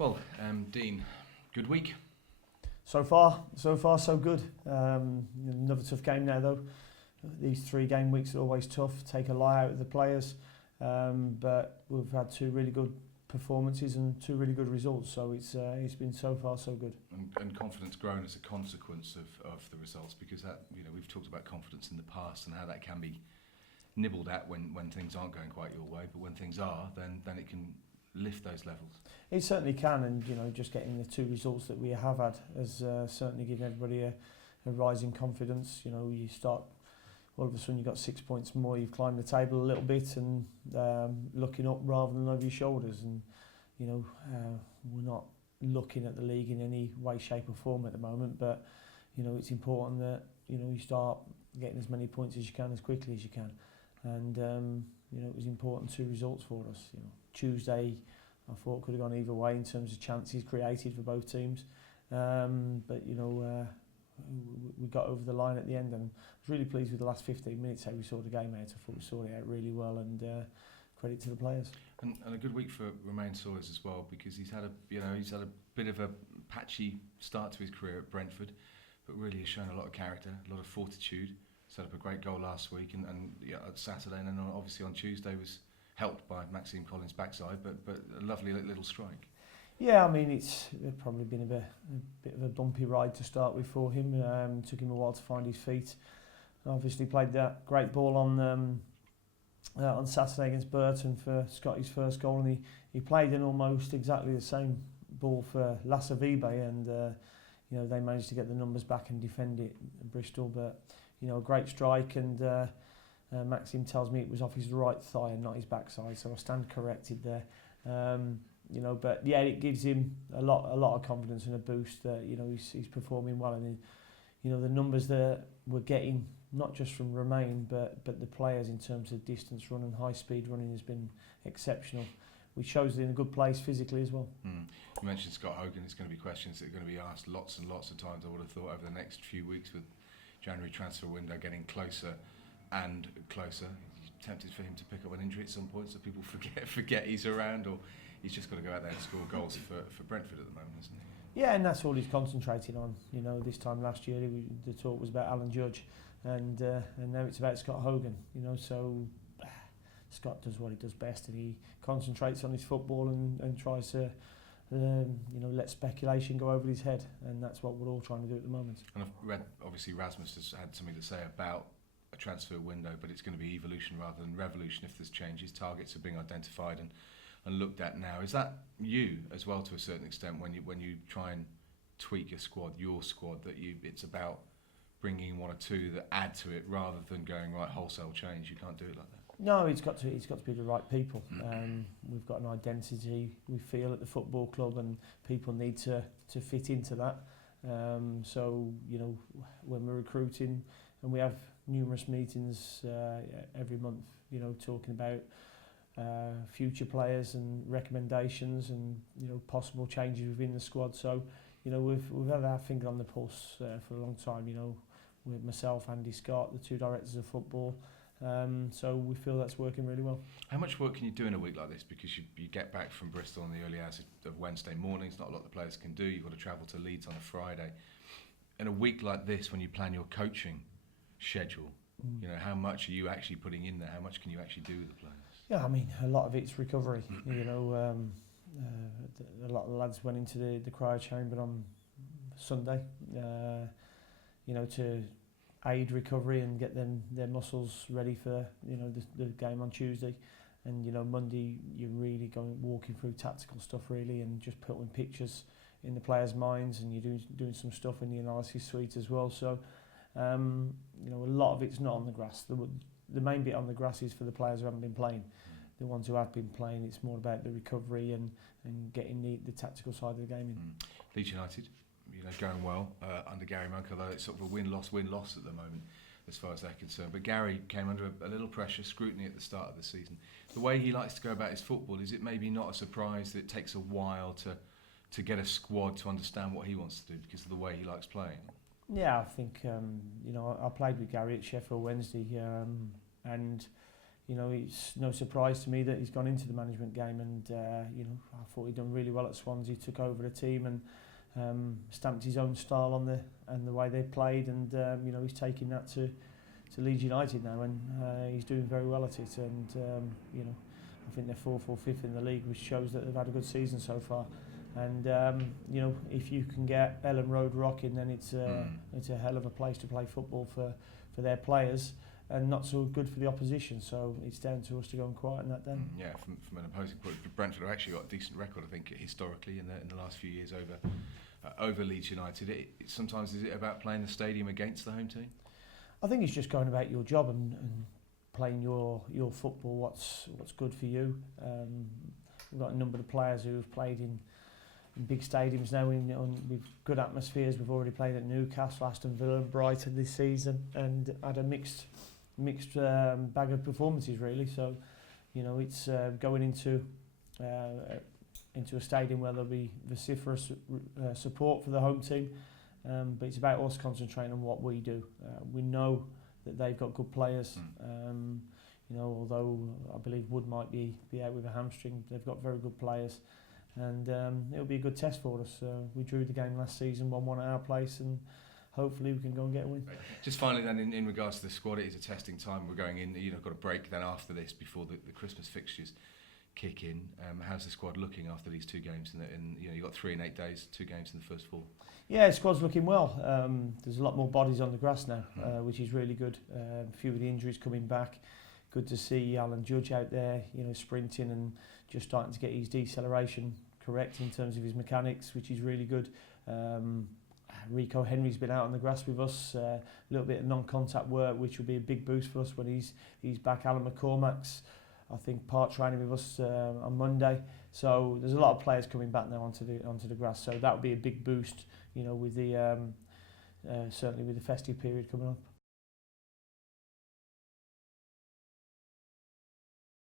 Well, Dean, good week. So far, so good. Another tough game now, though. These 3 game weeks are always tough. Take a lie out of the players, but we've had 2 really good performances and 2 really good results. So it's been so far so good. And confidence grown as a consequence of the results, because that, we've talked about confidence in the past and how that can be nibbled at when things aren't going quite your way. But when things are, then it can lift those levels. It certainly can, and just getting the 2 results that we have had has certainly given everybody a rise in confidence. You start, all of a sudden you've got 6 points more, you've climbed the table a little bit and looking up rather than over your shoulders, and we're not looking at the league in any way, shape or form at the moment, but it's important that you start getting as many points as you can as quickly as you can, and it was important 2 results for us. Tuesday I thought could have gone either way in terms of chances created for both teams, but we got over the line at the end, and I was really pleased with the last 15 minutes how we saw the game out. I thought we saw it out really well, and credit to the players. And a good week for Romain Sawyers as well, because he's had a bit of a patchy start to his career at Brentford, but really has shown a lot of character, a lot of fortitude. Set up a great goal last week, and at Saturday, and then obviously on Tuesday was helped by Maxime Collins' backside, but a lovely little strike. Yeah, I mean, it's probably been a bit of a bumpy ride to start with for him. Took him a while to find his feet. Obviously played that great ball on Saturday against Burton for Scotty's first goal, and he played in almost exactly the same ball for Lassa Vibe, and they managed to get the numbers back and defend it at Bristol. But a great strike, and Maxime tells me it was off his right thigh and not his backside, so I stand corrected there. But yeah, it gives him a lot of confidence and a boost that he's performing well, and the numbers that we're getting, not just from Romain but the players in terms of distance run and high speed running, has been exceptional, which shows they're in a good place physically as well. You mentioned Scott Hogan. It's going to be questions that are going to be asked lots and lots of times, I would have thought, over the next few weeks, with January transfer window getting closer and closer. Tempted for him to pick up an injury at some point, so people forget he's around, or he's just got to go out there and score goals for Brentford at the moment, isn't he? Yeah, and that's all he's concentrating on. This time last year the talk was about Alan Judge, and now it's about Scott Hogan. So Scott does what he does best, and he concentrates on his football and tries to let speculation go over his head, and that's what we're all trying to do at the moment. And I've read, obviously, Rasmus has had something to say about a transfer window, but it's going to be evolution rather than revolution if there's changes. Targets are being identified and looked at now. Is that you as well, to a certain extent, when you try and tweak your squad, that it's about bringing 1 or 2 that add to it rather than going right wholesale change? You can't do it like that. No, it's got to be the right people. We've got an identity, we feel, at the football club, and people need to fit into that. So when we're recruiting, and we have numerous meetings every month, talking about future players and recommendations and possible changes within the squad. So we've had our finger on the pulse for a long time. With myself, Andy Scott, the 2 directors of football. So we feel that's working really well. How much work can you do in a week like this? Because you get back from Bristol in the early hours of Wednesday mornings. Not a lot the players can do. You've got to travel to Leeds on a Friday. In a week like this, when you plan your coaching schedule, how much are you actually putting in there? How much can you actually do with the players? Yeah, I mean, a lot of it's recovery. A lot of the lads went into the cryo chamber on Sunday, to aid recovery and get their muscles ready for the game on Tuesday. And Monday you're really walking through tactical stuff really, and just putting pictures in the players' minds, and you're doing some stuff in the analysis suite as well. So a lot of it's not on the grass. The main bit on the grass is for the players who haven't been playing. The ones who have been playing, it's more about the recovery and getting the tactical side of the game in. Leeds United, going well under Gary Monk, although it's sort of a win-loss at the moment as far as they're concerned. But Gary came under a little pressure, scrutiny at the start of the season. The way he likes to go about his football, is it maybe not a surprise that it takes a while to get a squad to understand what he wants to do because of the way he likes playing? Yeah, I think I played with Gary at Sheffield Wednesday, and you know, it's no surprise to me that he's gone into the management game, and you know, I thought he'd done really well at Swansea. Took over the team and stamped his own style on the way they played, and you know, he's taking that to Leeds United now, and he's doing very well at it. And you know, I think they're 4th or 5th in the league, which shows that they've had a good season so far. And you know, if you can get Ellen Road rocking, then it's a hell of a place to play football for their players, and not so good for the opposition. So it's down to us to go and quieten that down. Yeah, from an opposing point, Brentford have actually got a decent record, I think, historically in the last few years over Leeds United. Sometimes is it about playing the stadium against the home team? I think it's just going about your job and playing your football. What's good for you. We've got a number of players who have played in big stadiums now, with good atmospheres. We've already played at Newcastle, Aston Villa and Brighton this season, and had a mixed bag of performances really. So, you know, it's going into a stadium where there'll be vociferous support for the home team, but it's about us concentrating on what we do. We know that they've got good players. You know, although I believe Wood might be out with a hamstring, they've got very good players, and it'll be a good test for us. We drew the game last season, 1-1 at our place, and hopefully we can go and get a win. Just finally then, in regards to the squad, it is a testing time. We're going in, you know, got a break then after this before the Christmas fixtures kick in. How's the squad looking after these 2 games? And you know, you got 3 in 8 days, 2 games in the first 4. Yeah, the squad's looking well. There's a lot more bodies on the grass now, which is really good. A few of the injuries coming back. Good to see Alan Judge out there, you know, sprinting and just starting to get his deceleration correct in terms of his mechanics, which is really good. Rico Henry's been out on the grass with us, a little bit of non-contact work, which will be a big boost for us when he's back. Alan McCormack's, I think, part training with us on Monday. So there's a lot of players coming back now onto the grass. So that will be a big boost, you know, with the certainly with the festive period coming up.